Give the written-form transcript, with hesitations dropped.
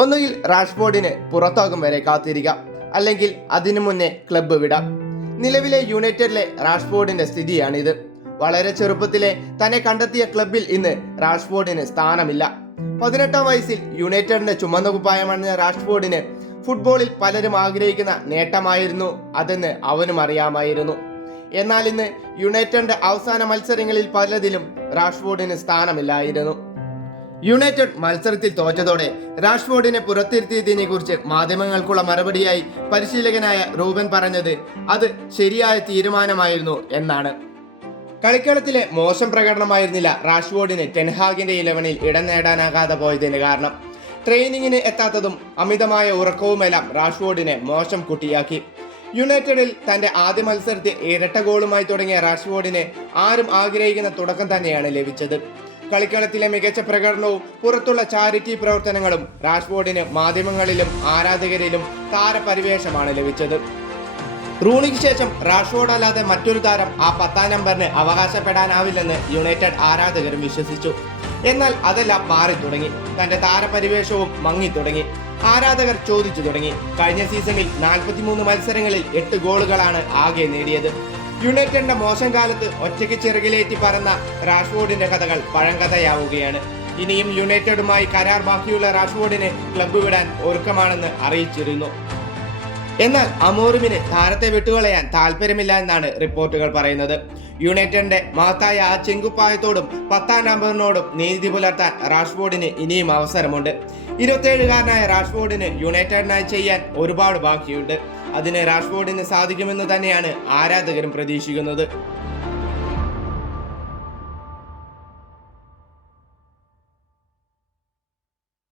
ഒന്നുകിൽ റാഷ്ഫോർഡിന് പുറത്താകും വരെ കാത്തിരിക്കാം, അല്ലെങ്കിൽ അതിനു മുന്നേ ക്ലബ്ബ് വിടാം. നിലവിലെ യുണൈറ്റഡിലെ റാഷ്ഫോർഡിന്റെ സ്ഥിതിയാണിത്. വളരെ ചെറുപ്പത്തിലെ തന്നെ കണ്ടെത്തിയ ക്ലബ്ബിൽ ഇന്ന് റാഷ്ഫോർഡിന് സ്ഥാനമില്ല. 18-ാം വയസ്സിൽ യുണൈറ്റഡിന്റെ ചുമന്ന കുപ്പായമണിഞ്ഞ റാഷ്ഫോർഡിന് ഫുട്ബോളിൽ പലരും ആഗ്രഹിക്കുന്ന നേട്ടമായിരുന്നു അതെന്ന് അവനും അറിയാമായിരുന്നു. എന്നാൽ ഇന്ന് യുണൈറ്റഡിന്റെ അവസാന മത്സരങ്ങളിൽ പലതിലും റാഷ്ഫോർഡിന് സ്ഥാനമില്ലായിരുന്നു. യുണൈറ്റഡ് മത്സരത്തിൽ തോറ്റതോടെ റാഷ്ഫോർഡിനെ പുറത്തിരുത്തിയതിനെ കുറിച്ച് മാധ്യമങ്ങൾക്കുള്ള മറുപടിയായി പരിശീലകനായ റൂബൻ പറഞ്ഞത് അത് ശരിയായ തീരുമാനമായിരുന്നു എന്നാണ്. കളിക്കളത്തിലെ മോശം പ്രകടനമായിരുന്നില്ല റാഷ്ഫോർഡിന് ടെൻഹാഗിന്റെ 11-ൽ ഇടം നേടാനാകാതെ പോയതിന് കാരണം. ട്രെയിനിങ്ങിന് എത്താത്തതും അമിതമായ ഉറക്കവുമെല്ലാം റാഷ്ഫോർഡിനെ മോശം കുട്ടിയാക്കി. യുണൈറ്റഡിൽ തന്റെ ആദ്യ മത്സരത്തിൽ ഇരട്ട ഗോളുമായി തുടങ്ങിയ റാഷ്ഫോർഡിന് ആരും ആഗ്രഹിക്കുന്ന തുടക്കം തന്നെയാണ് ലഭിച്ചത്. കളിക്കളത്തിലെ മികച്ച പ്രകടനവും പുറത്തുള്ള ചാരിറ്റി പ്രവർത്തനങ്ങളും റാഷ്ഫോർഡിന് മാധ്യമങ്ങളിലും ആരാധകരിലും താരപരിവേഷമാണ് ലഭിച്ചത്. റൂണിക്ക് ശേഷം റാഷ്ഫോർഡ് അല്ലാതെ മറ്റൊരു താരം ആ 10-ാം നമ്പറിന് അവകാശപ്പെടാനാവില്ലെന്ന് യുണൈറ്റഡ് ആരാധകരും വിശ്വസിച്ചു. എന്നാൽ അതെല്ലാം മാറി തുടങ്ങി. തന്റെ താരപരിവേഷവും മങ്ങി തുടങ്ങി. ആരാധകർ ചോദിച്ചു തുടങ്ങി. കഴിഞ്ഞ സീസണിൽ 43 മത്സരങ്ങളിൽ 8 ഗോളുകളാണ് ആകെ നേടിയത്. യുണൈറ്റഡിന്റെ മോശം കാലത്ത് ഒറ്റയ്ക്ക് ചിറകിലേറ്റി പറന്ന റാഷ്ഫോർഡിന്റെ കഥകൾ പഴങ്കഥയാവുകയാണ്. ഇനിയും യുണൈറ്റഡുമായി കരാർ ബാക്കിയുള്ള റാഷ്ഫോർഡിനെ ക്ലബ്ബ് വിടാൻ ഒരുക്കമാണെന്ന് അറിയിച്ചിരുന്നു. എന്നാൽ അമോറിമിന് താരത്തെ വിട്ടുകളയാൻ താല്പര്യമില്ല എന്നാണ് റിപ്പോർട്ടുകൾ പറയുന്നത്. യുണൈറ്റഡിന്റെ മഹത്തായ ആ ചെങ്കുപ്പായത്തോടും 10-ാം നമ്പറിനോടും നീതി പുലർത്താൻ റാഷ്ഫോർഡിന് ഇനിയും അവസരമുണ്ട്. 27-കാരനായ റാഷ്ഫോർഡിന് യുണൈറ്റഡിനായി ചെയ്യാൻ ഒരുപാട് ബാക്കിയുണ്ട്. അതിന് റാഷ്ഫോർഡിന് സാധിക്കുമെന്ന് തന്നെയാണ് ആരാധകരും പ്രതീക്ഷിക്കുന്നത്.